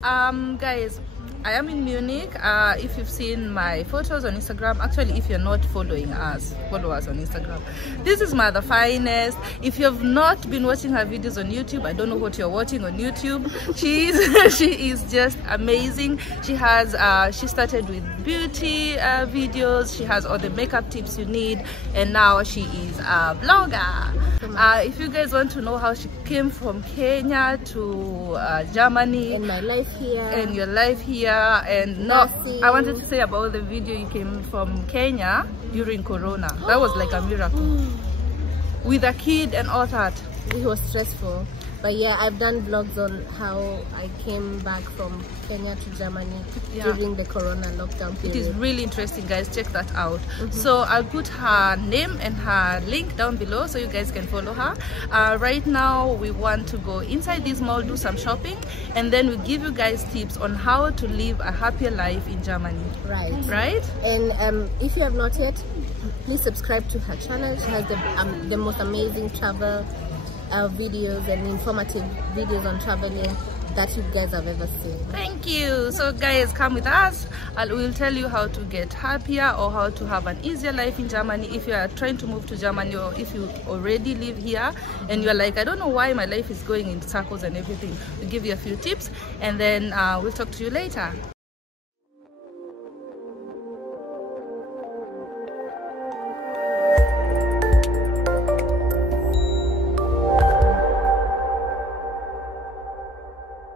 Guys, I am in Munich. If you've seen my photos on Instagram, actually if you're not following us, follow us on Instagram. This is Mother Fynest. If you have not been watching her videos on YouTube, I don't know what you're watching on YouTube. She is just amazing. She started with beauty videos. She has all the makeup tips you need, and now she is a blogger. If you guys want to know how she came from Kenya to Germany and my life here and your life here, and no, I wanted to say about the video you came from Kenya during Corona. That was like a miracle with a kid and all that. It was stressful, but yeah, I've done vlogs on how I came back from Kenya to Germany during the Corona lockdown period. It is really interesting, guys. Check that out. So I'll put her name and her link down below so you guys can follow her. Right now we want to go inside this mall, do some shopping, and then we give you guys tips on how to live a happier life in Germany. Right? And if you have not yet, please subscribe to her channel. She has the most amazing travel videos and informative videos on traveling that you guys have ever seen. Thank you. So guys, come with us and we'll tell you how to get happier or how to have an easier life in Germany. If you are trying to move to Germany, or if you already live here and you're like, I don't know why my life is going in circles and everything, we'll give you a few tips, and then we'll talk to you later.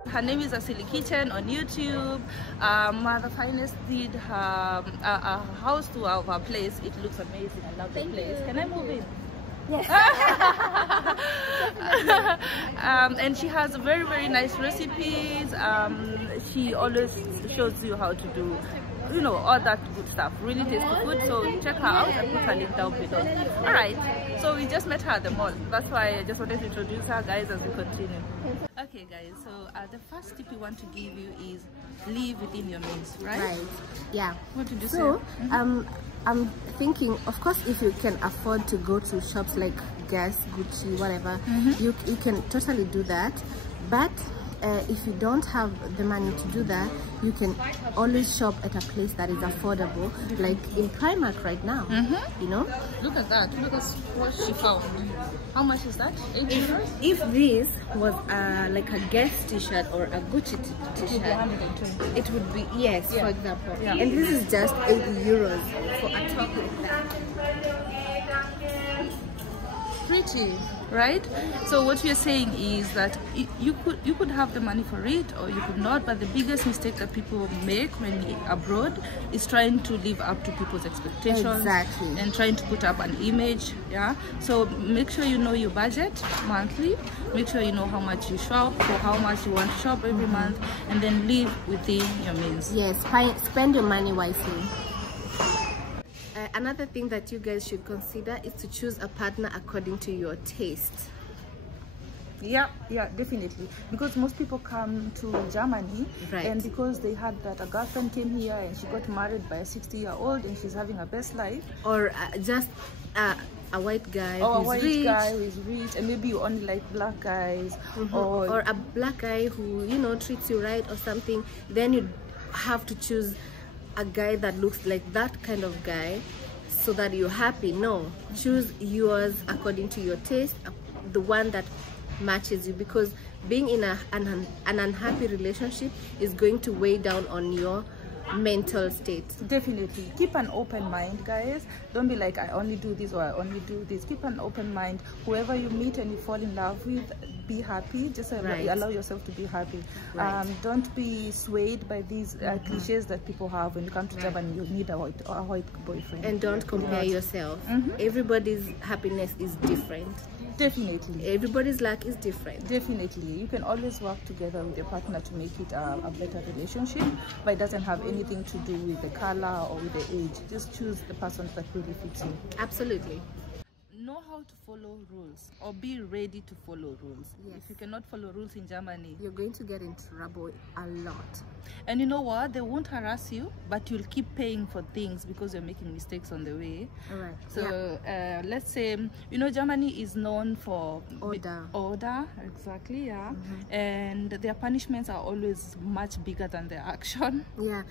Her name is Asili Kitchen on YouTube. Mother Fynest did a house tour of her place. It looks amazing. I love the place. Can I move in? Yes. And she has very, very nice recipes. She always shows you how to do, you know, all that good stuff. Really tasty food. So check her out. I put her link down below. All right. So we just met her at the mall. That's why I just wanted to introduce her, guys, as we continue. Okay, guys. So the first tip we want to give you is live within your means, right? Yeah. What did you say? So I'm thinking, of course, if you can afford to go to shops like Guess, Gucci, whatever, you can totally do that. But if you don't have the money to do that, you can always shop at a place that is affordable, like in Primark right now. You know, look at that. Look at what she found. How much is that? 8 euros? If this was like a Guess t-shirt or a Gucci t-shirt, it would be, yes, for example. And this is just 8 euros for a top like that. Pretty, right? So what we're saying is that you could have the money for it, or you could not. But the biggest mistake that people make when abroad is trying to live up to people's expectations, and trying to put up an image. So make sure you know your budget monthly. Make sure you know how much you shop, or how much you want to shop every month, and then live within your means. Yes, spend your money wisely. Another thing that you guys should consider is to choose a partner according to your taste. Yeah, definitely. Because most people come to Germany, and because they had that a girlfriend came here and she got married by a 60-year-old and she's having her best life, or just a white guy guy who is rich, and maybe you only like black guys, or a black guy who, you know, treats you right or something, then you have to choose a guy that looks like that kind of guy so that you're happy. No, choose yours according to your taste, the one that matches you, because being in an unhappy relationship is going to weigh down on your mental state. Definitely. Keep an open mind, guys. Don't be like, I only do this or I only do this. Keep an open mind. Whoever you meet and you fall in love with, be happy. Just allow yourself to be happy. Don't be swayed by these cliches that people have. When you come to Japan, you need a white boyfriend. And don't compare yourself. Everybody's happiness is different. Definitely. Everybody's luck is different. Definitely. You can always work together with your partner to make it a better relationship, but it doesn't have anything to do with the color or with the age. Just choose the person that really fits you. Absolutely. Know how how to follow rules, or be ready to follow rules. Yes. If you cannot follow rules in Germany, you're going to get in trouble a lot. And you know what? They won't harass you, but you'll keep paying for things because you're making mistakes on the way. All right. So let's say, you know, Germany is known for order. Exactly, yeah. And their punishments are always much bigger than their action. Yeah,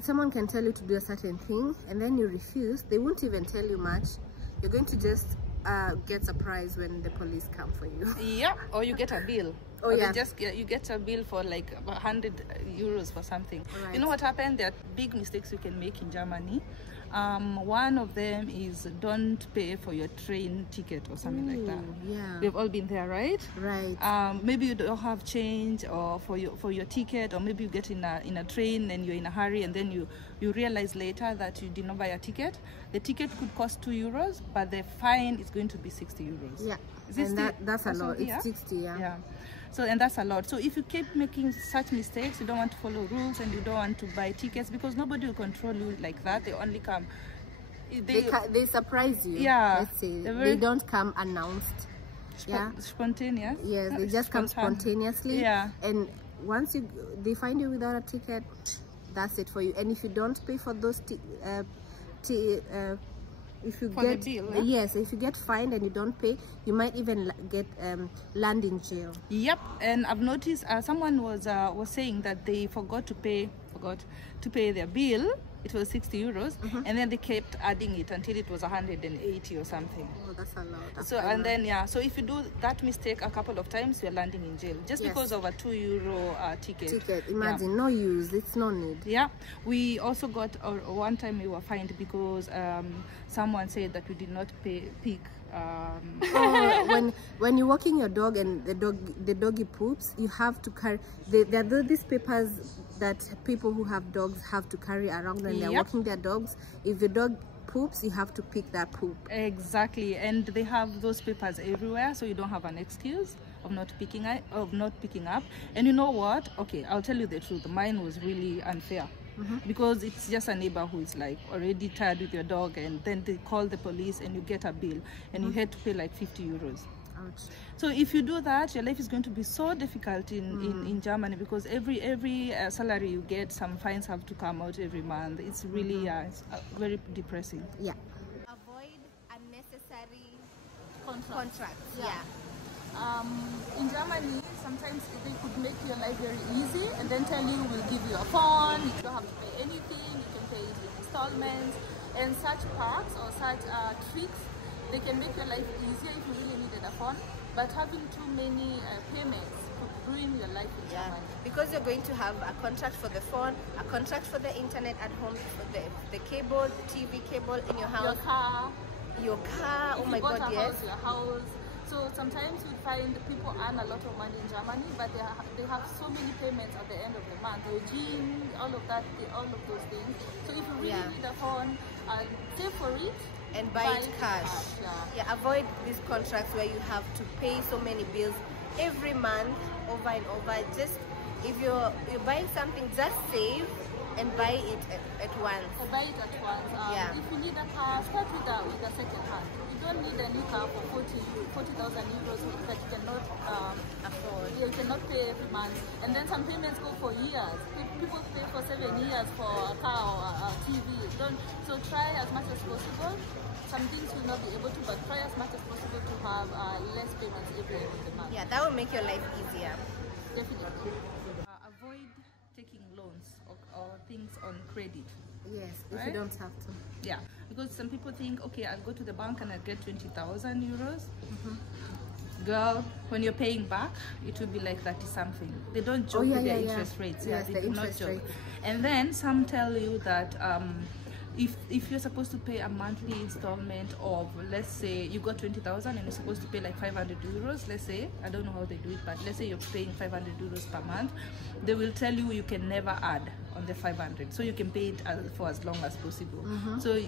someone can tell you to do a certain thing, and then you refuse. They won't even tell you much. You're going to just get surprised when the police come for you. Yeah, or you get a bill. Oh, yeah. You get a bill for like 100 euros for something. Right. You know what happened? There are big mistakes you can make in Germany. One of them is don't pay for your train ticket or something like that. Yeah, We've all been there, right? Right. Maybe you don't have change or for your ticket, or maybe you get in a train and you're in a hurry, and then you realize later that you did not buy a ticket. The ticket could cost 2 euros, but the fine is going to be 60 euros. Yeah, and that's a lot. It's 60. Yeah. So, and that's a lot. So if you keep making such mistakes, you don't want to follow rules and you don't want to buy tickets, because nobody will control you like that. They only come. They surprise you. Yeah. Let's say they don't come announced. Spontaneous. Yes, they just come spontaneously. Yeah. And once they find you without a ticket, that's it for you. And if you don't pay for those if you get bill, yes, if you get fined and you don't pay, you might even get land in jail. Yep. And I've noticed someone was saying that they forgot to pay their bill. It was 60 euros, and then they kept adding it until it was 180 or something. Oh, that's a lot. So if you do that mistake a couple of times, you're landing in jail just because of a 2 euro ticket. Imagine, no use, it's no need. Yeah, we also got one time we were fined because someone said that we did not pick. When you're walking your dog and the doggy poops, you have to carry. There are these papers that people who have dogs have to carry around when they're walking their dogs. If the dog poops, you have to pick that poop. Exactly, and they have those papers everywhere, so you don't have an excuse of not picking up. And you know what? Okay, I'll tell you the truth. Mine was really unfair. Because it's just a neighbor who is like already tired with your dog, and then they call the police and you get a bill and you had to pay like 50 euros. Ouch. So if you do that, your life is going to be so difficult in Germany, because every salary you get, some fines have to come out every month. It's really it's very depressing. Yeah. Avoid unnecessary contracts. Yeah. In Germany, sometimes they could make your life very easy and then tell you, we'll give you a phone, you don't have to pay anything, you can pay it in installments, and such perks or such tricks, they can make your life easier if you really needed a phone, but having too many payments could ruin your life in Germany. Because you're going to have a contract for the phone, a contract for the internet at home, for the cable, the TV cable in your house, your car. Oh my God, yes. Your house. So sometimes we find people earn a lot of money in Germany, but they have so many payments at the end of the month. Your gym, all of that, all of those things. So if you really need a phone, save for it and buy it cash. Avoid these contracts where you have to pay so many bills every month over and over. Just if you're buying something, just save and buy it at once. If you need a car, start with a second hand. You don't need a new car for 40,000 euros that you cannot afford. You cannot pay every month. And then some payments go for years. People pay for 7 years for a car or a TV. So try as much as possible. Some things will not be able to, but try as much as possible to have less payments every end of the month. Yeah, that will make your life easier. Definitely. Avoid taking loans or things on credit. Yes, if you don't have to. Yeah, because some people think, okay, I'll go to the bank and I'll get 20,000 euros. Girl, when you're paying back, it will be like 30 something. They don't joke with their interest rates. Yes, they do not joke. And then some tell you that if you're supposed to pay a monthly installment of, let's say you got 20,000 and you're supposed to pay like 500 euros, let's say, I don't know how they do it, but let's say you're paying 500 euros per month, they will tell you you can never add on the 500, so you can pay it for as long as possible. So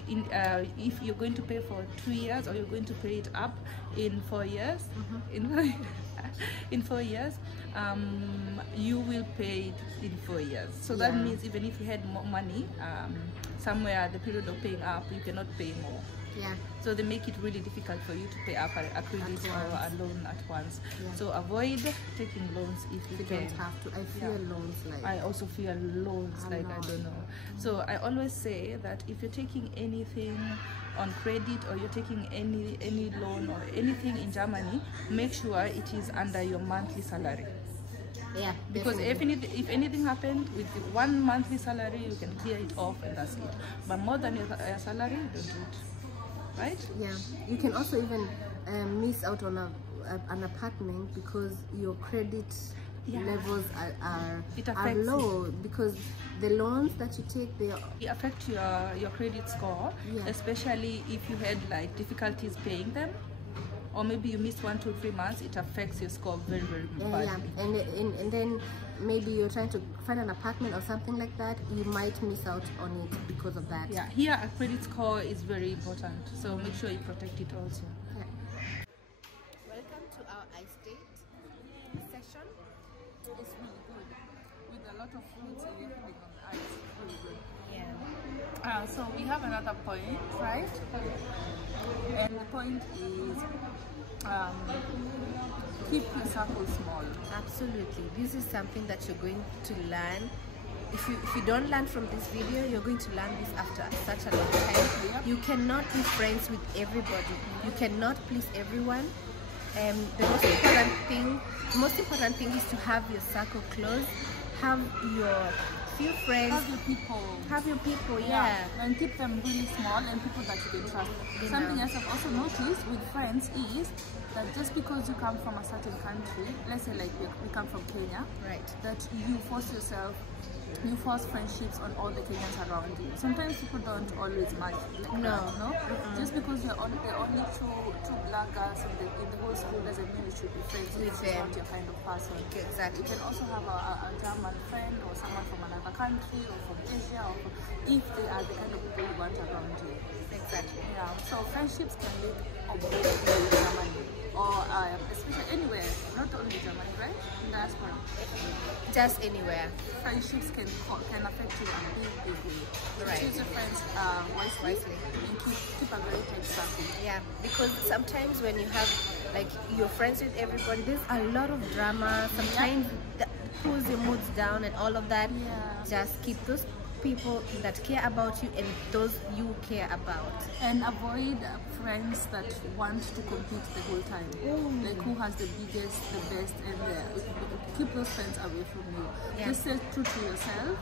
if you're going to pay for 2 years, or you're going to pay it up in 4 years, in 4 years, you will pay it in 4 years. So that means even if you had more money, somewhere the period of paying up, you cannot pay more. Yeah. So they make it really difficult for you to pay up a credit or a loan at once. Yeah. So avoid taking loans if you can. Don't have to. I fear loans like. I also fear loans like I don't know. So I always say that if you're taking anything on credit or you're taking any loan or anything in Germany, make sure it is under your monthly salary. Yeah, because if anything happened with the 1 monthly salary, you can clear it off and that's it. But more than your salary, don't do it. Right? Yeah. You can also even miss out on an apartment because your credit levels are low, because the loans that you take, they affect your credit score, especially if you had like difficulties paying them, or maybe you missed 1, 2, 3 months. It affects your score very badly. And then maybe you're trying to find an apartment or something like that, you might miss out on it because of that. Yeah, here a credit score is very important, so make sure you protect it also. Welcome to our iState session. It's really good with a lot of fruits and everything on the ice. Really good. Yeah. So we have another point, right? And the point is keep your circle small. Absolutely. This is something that you're going to learn. If you don't learn from this video, you're going to learn this after such a long time. Yep. You cannot be friends with everybody. You cannot please everyone. The most important thing is to have your circle close. Have your few friends. Have your people, yeah. And keep them really small and people that you can trust. Something else I've also noticed with friends is that just because you come from a certain country, let's say like we come from Kenya, right? That you force friendships on all the Kenyans around you. Sometimes people don't always match like no? Just because they're only two black girls in the whole school doesn't mean you should be friends with them. Not your kind of person. Exactly. You can also have a German friend or someone from another country or from Asia, or if they are the kind of people you want around you. Exactly. Yeah. So friendships can live on both in Germany or especially anywhere, not only Germany, right? Diaspora. Just anywhere. Friendships can affect you in a big way. Right. Choose your friends wisely and keep a very tight circle. Yeah, because sometimes when you have like you're friends with everybody, there's a lot of drama. Sometimes that pulls your moods down and all of that. Yeah. Just keep those people that care about you and those you care about. And avoid friends that want to compete the whole time. Like who has the biggest, the best, and keep those friends away from you. Yeah. Just stay true to yourself.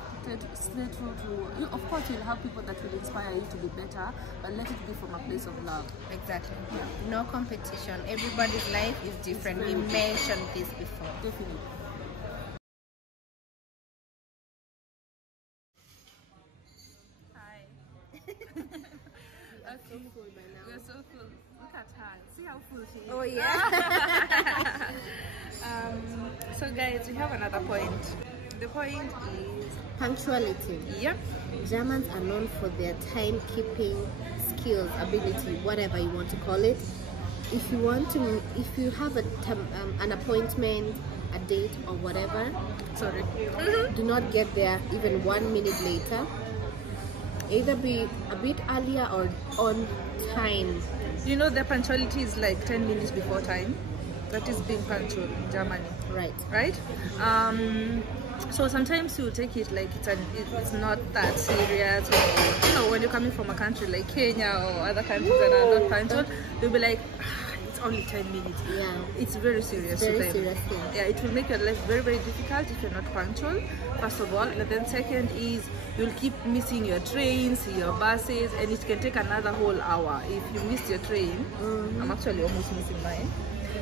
Stay true to you. Of course, you'll have people that will inspire you to be better, but let it be from a place of love. Exactly. Yeah. No competition. Everybody's life is different. We mentioned this before. Definitely. So full by now. We're so full. Look at her. See how full she is. Oh yeah. So guys, we have another point. The point is punctuality. Yep. Germans are known for their timekeeping skills, ability, whatever you want to call it. If you have an appointment, a date or whatever, do not get there even 1 minute later. Either be a bit earlier or on time. You know, the punctuality is like 10 minutes before time. That is being punctual in Germany. Right? So sometimes you take it like it's not that serious. Or, you know, when you're coming from a country like Kenya or other countries that are not punctual, you'll be like, it's only 10 minutes. Yeah. It's very serious. Very serious thing. Yeah, it will make your life very, very difficult if you're not punctual, first of all. And then second is you'll keep missing your trains, your buses, and it can take another whole hour. If you miss your train, I'm actually almost missing mine.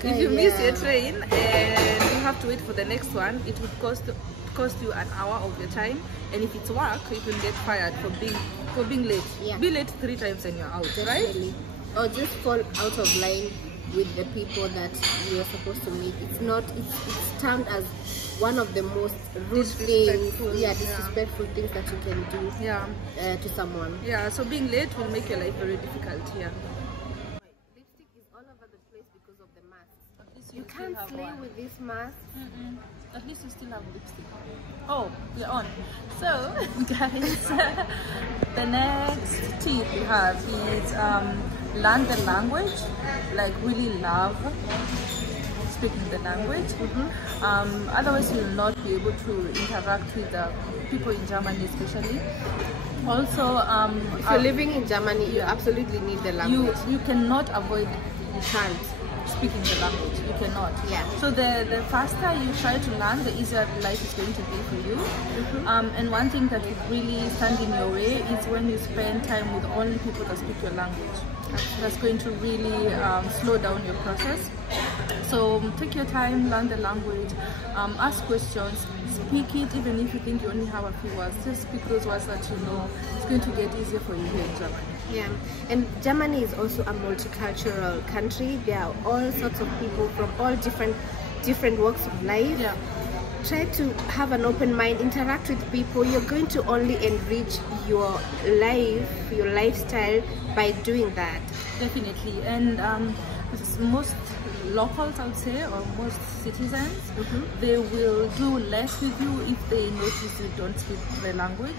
If you miss your train and you have to wait for the next one, it would cost you an hour of your time. And if it's work, you can get fired for being late. Yeah. Be late 3 times and you're out, definitely. Right? Or just fall out of line with the people that you're supposed to meet. It's termed as one of the most rude things, disrespectful things that you can do to someone. Yeah, so being late will make your life very difficult here. Lipstick is all over the place because of the mask. You can't play with this mask. At least you still have lipstick. Oh, we're on. So, guys, the next tip we have is learn the language, like really love speaking the language. Otherwise you'll not be able to interact with the people in Germany, especially. Also, if you're living in Germany, you absolutely need the language. You cannot avoid, you can't speaking the language. You cannot. Yeah. So the faster you try to learn, the easier life is going to be for you. And one thing that would really stand in your way is when you spend time with only people that speak your language. That's going to really slow down your process. So take your time, learn the language, ask questions, speak it. Even if you think you only have a few words, just speak those words that you know. It's going to get easier for you here in Germany. Yeah, and Germany is also a multicultural country. There are all sorts of people from all different walks of life. Yeah. Try to have an open mind, interact with people. You're going to only enrich your life, your lifestyle by doing that. Definitely. And most locals, I would say, or most citizens, they will do less with you if they notice you don't speak the language.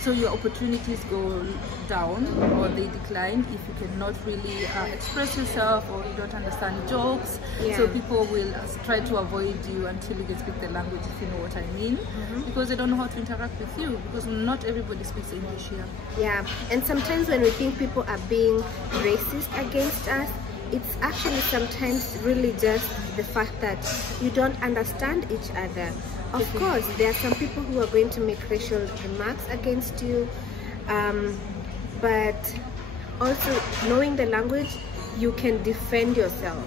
So your opportunities go down or they decline if you cannot really express yourself, or you don't understand jokes. Yeah. So people will try to avoid you until you can speak the language, if you know what I mean, because they don't know how to interact with you, because not everybody speaks English here. Yeah, and sometimes when we think people are being racist against us, it's actually sometimes really just the fact that you don't understand each other. Of course, there are some people who are going to make racial remarks against you, but also knowing the language, you can defend yourself.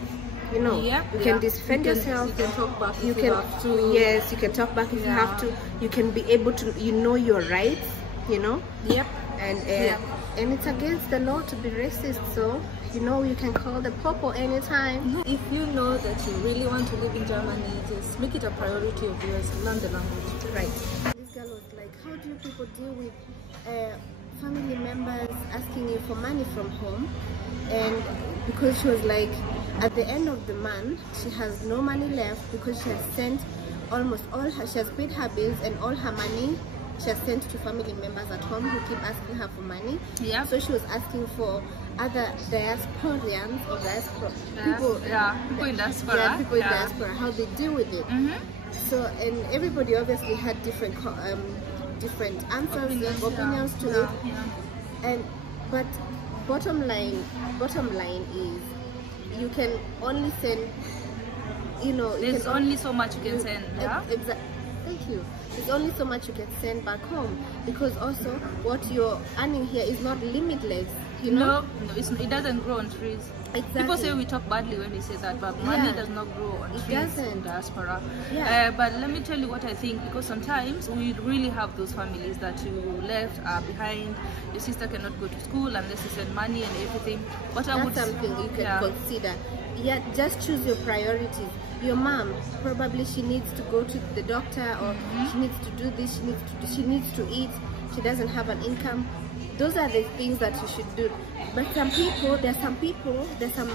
You know, you can defend yourself. You can talk back if you have to. Yes, you can talk back if you have to. You can be able to, you know, your rights. You know. Yep. And it's against the law to be racist. So you know, you can call the popo anytime. If you know that you really want to live in Germany, just make it a priority of yours. Learn the language. Right. This girl was like, how do you people deal with family members asking you for money from home? And because she was like, at the end of the month, she has no money left because she has sent almost all her, she has paid her bills, and all her money she has sent to family members at home who keep asking her for money. Yeah. So she was asking for other diasporians or diaspora people. People in diaspora. Yeah, people in diaspora, how they deal with it. So, and everybody obviously had different answers, opinions to it. And but bottom line is, you can only send, you know, there's only so much you can send. Exactly. Thank you. There's only so much you can send back home, because also what you're earning here is not limitless. You know? No, it doesn't grow on trees. Exactly. People say we talk badly when we say that, but money does not grow on trees in diaspora. But let me tell you what I think, because sometimes we really have those families that you left behind. Your sister cannot go to school unless you send money and everything. But that's something you can consider. Yeah, just choose your priorities. Your mom, probably she needs to go to the doctor, or she needs to do this, she needs to eat, she doesn't have an income. Those are the things that you should do. But there's some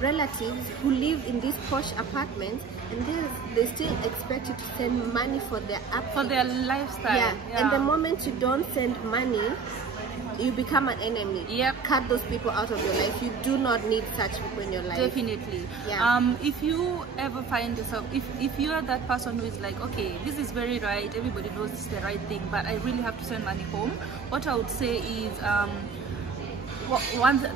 relatives who live in these posh apartments, and they still expect you to send money for their lifestyle. And the moment you don't send money, you become an enemy. Cut those people out of your life. You do not need such people in your life. Definitely. If you ever find yourself, if you are that person who is like, okay, this is very right, everybody knows this is the right thing, but I really have to send money home, what I would say is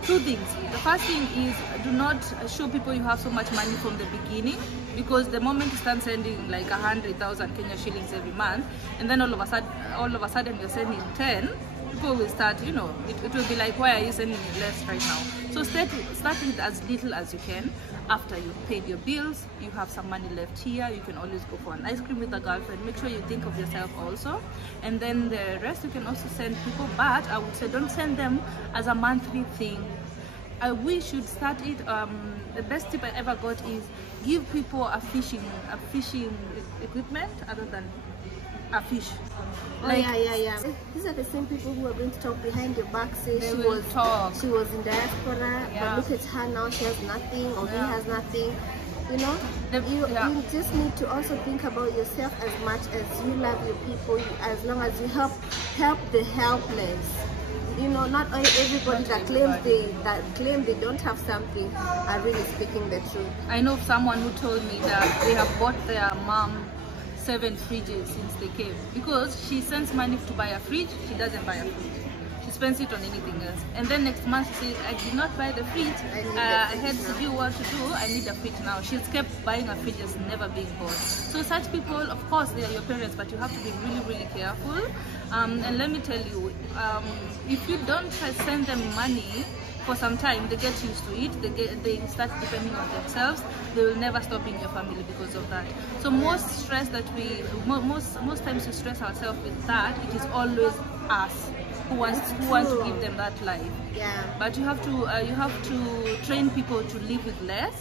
two things. The first thing is, do not show people you have so much money from the beginning, because the moment you start sending like 100,000 Kenya shillings every month, and then all of a sudden you're sending 10, people will start, you know, it will be like, why are you sending me less right now? So start with as little as you can. After you've paid your bills, you have some money left here, you can always go for an ice cream with a girlfriend. Make sure you think of yourself also, and then the rest you can also send people. But I would say don't send them as a monthly thing. We should start it. The best tip I ever got is give people a fishing equipment other than a fish. These are the same people who are going to talk behind your back, say she was in diaspora, but look at her now, she has nothing, or he has nothing. You know, you just need to also think about yourself as much as you love your people, as long as you help the helpless. you know, not everybody that claim they don't have something are really speaking the truth. I know someone who told me that they have bought their mom 7 fridges since they came, because she sends money to buy a fridge, she doesn't buy a fridge. She spends it on anything else. And then next month she says, I did not buy the fridge, I had to do what to do, I need a fridge now. She's kept buying a fridge, it's never being bought. So such people, of course, they are your parents, but you have to be really, really careful. And let me tell you, if you don't send them money for some time, they get used to it, they start depending on themselves, they will never stop in your family because of that. So most stress that most times we stress ourselves with that, it is always us who wants to give them that life. Yeah. But you have to train people to live with less,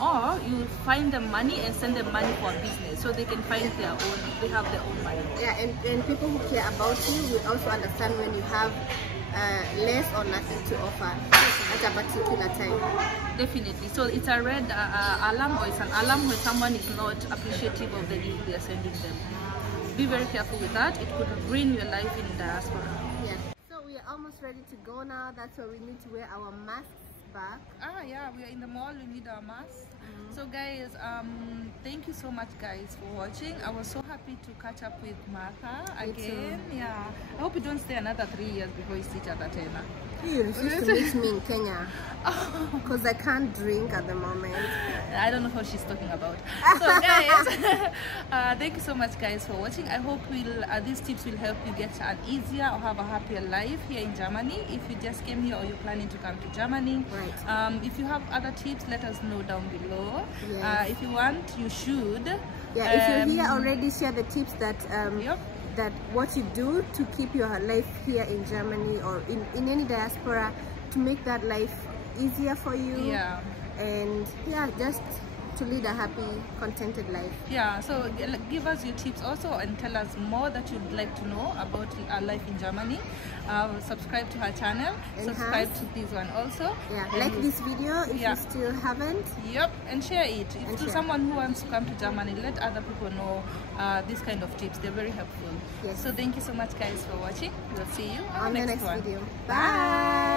or you find them money and send them money for a business so they can find their own, they have their own money. Yeah, and people who care about you will also understand when you have less or nothing to offer at a particular time. Definitely. So it's a red alarm, or it's an alarm when someone is not appreciative of the gift they are sending them. Be very careful with that. It could ruin your life in diaspora. Yeah. So we are almost ready to go now. That's why we need to wear our masks back. Yeah, we are in the mall, we need our masks. So guys, thank you so much guys for watching. I was so happy to catch up with Martha again. Yeah, I hope you don't stay another 3 years before you see each other, Tena. You refuse to meet me in Kenya because I can't drink at the moment. I don't know what she's talking about. So guys, thank you so much guys for watching. I hope these tips will help you get an easier or have a happier life here in Germany. If you just came here or you're planning to come to Germany, right. If you have other tips, let us know down below. Yes. If you want, you should. Yeah, if you're here already, share the tips that that what you do to keep your life here in Germany or in any diaspora to make that life easier for you. Yeah. And yeah, just to lead a happy, contented life. Yeah, so give us your tips also and tell us more that you'd like to know about our life in Germany. Subscribe to her channel, subscribe to this one also. Yeah, like this video if you still haven't. Yep, and share it. If to someone who wants to come to Germany, let other people know these kind of tips. They're very helpful. Yes. So thank you so much guys for watching. We'll see you on the next video. Bye.